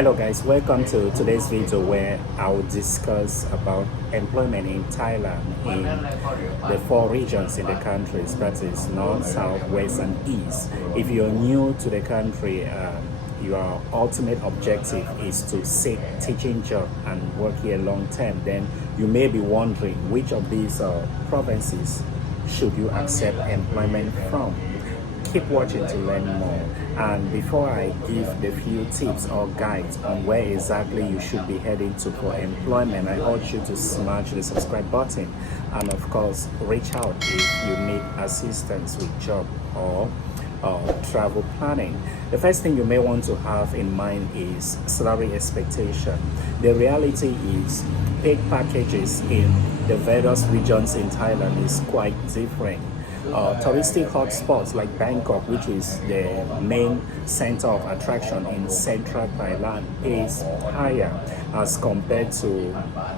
Hello guys, welcome to today's video where I will discuss about employment in Thailand in the four regions in the country, that is North, South, West and East. If you're new to the country, your ultimate objective is to seek teaching job and work here long term, then you may be wondering which of these provinces should you accept employment from. Keep watching to learn more. And before I give the few tips or guides on where exactly you should be heading to for employment, I urge you to smash the subscribe button and of course reach out if you need assistance with job or travel planning. The first thing you may want to have in mind is salary expectation. The reality is pay packages in the various regions in Thailand is quite different. Touristic hotspots like Bangkok, which is the main center of attraction in central Thailand, is higher as compared to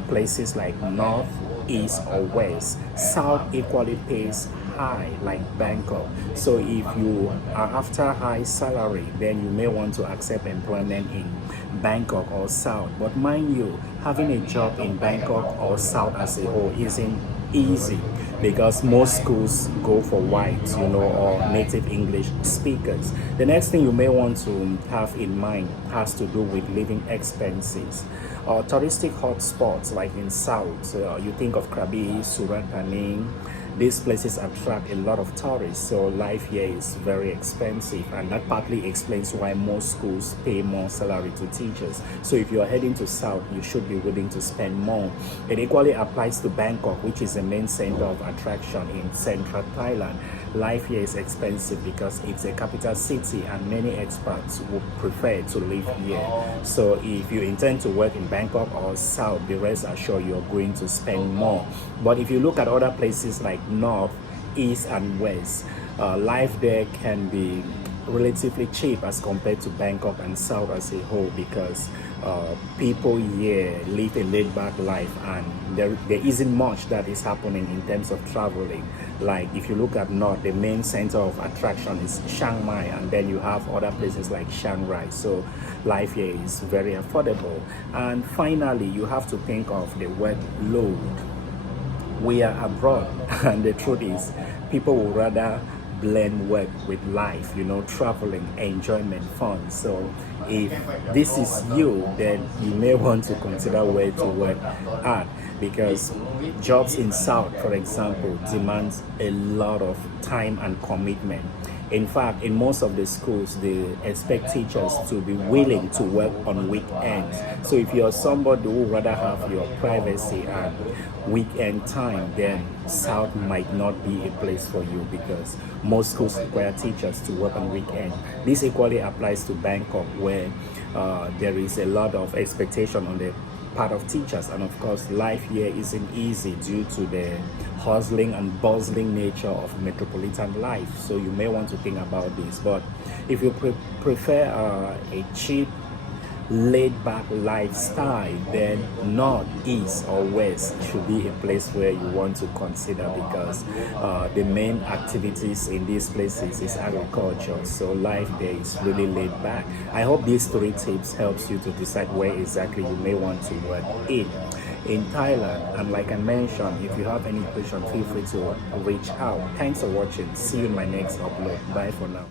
places like North, East or West. South equally pays high like Bangkok. So if you are after high salary, then you may want to accept employment in Bangkok or South. But mind you, having a job in Bangkok or South as a whole isn't easy because most schools go for whites, or native English speakers. The next thing you may want to have in mind has to do with living expenses. Touristic hotspots like in South, you think of Krabi, Surat Thani. These places attract a lot of tourists, so life here is very expensive, and that partly explains why most schools pay more salary to teachers. So if you're heading to South, you should be willing to spend more. It equally applies to Bangkok, which is the main center of attraction in central Thailand. Life here is expensive because it's a capital city and many expats would prefer to live here. So if you intend to work in Bangkok or South, be rest assured you're going to spend more. But if you look at other places like North, East and West, life there can be relatively cheap as compared to Bangkok and South as a whole, because people here live a laid-back life and there isn't much that is happening in terms of traveling. Like if you look at North, the main center of attraction is Chiang Mai, and then you have other places like Chiang Rai. So life here is very affordable. And finally, you have to think of the workload. We are abroad and the truth is people would rather blend work with life, traveling, enjoyment, fun. So if this is you, then you may want to consider where to work at, because jobs in South, for example, demands a lot of time and commitment. In fact, in most of the schools, they expect teachers to be willing to work on weekends. So if you're somebody who would rather have your privacy and weekend time, then South might not be a place for you, because most schools require teachers to work on weekends. This equally applies to Bangkok, where there is a lot of expectation on the part of teachers, and of course life here isn't easy due to the hustling and bustling nature of metropolitan life. So you may want to think about this. But if you prefer a cheap laid-back lifestyle, then North, East or West should be a place where you want to consider, because the main activities in these places is agriculture. So life there is really laid back. I hope these 3 tips helps you to decide where exactly you may want to work in Thailand. And like I mentioned, if you have any question, feel free to reach out. Thanks for watching. See you in my next upload. Bye for now.